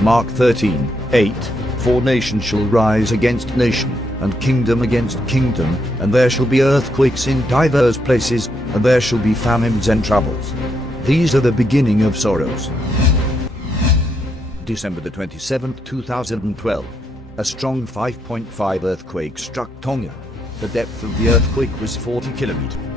Mark 13:8. For nation shall rise against nation, and kingdom against kingdom, and there shall be earthquakes in divers places, and there shall be famines and troubles. These are the beginning of sorrows. December 27, 2012. A strong 5.5 earthquake struck Tonga. The depth of the earthquake was 40 kilometers.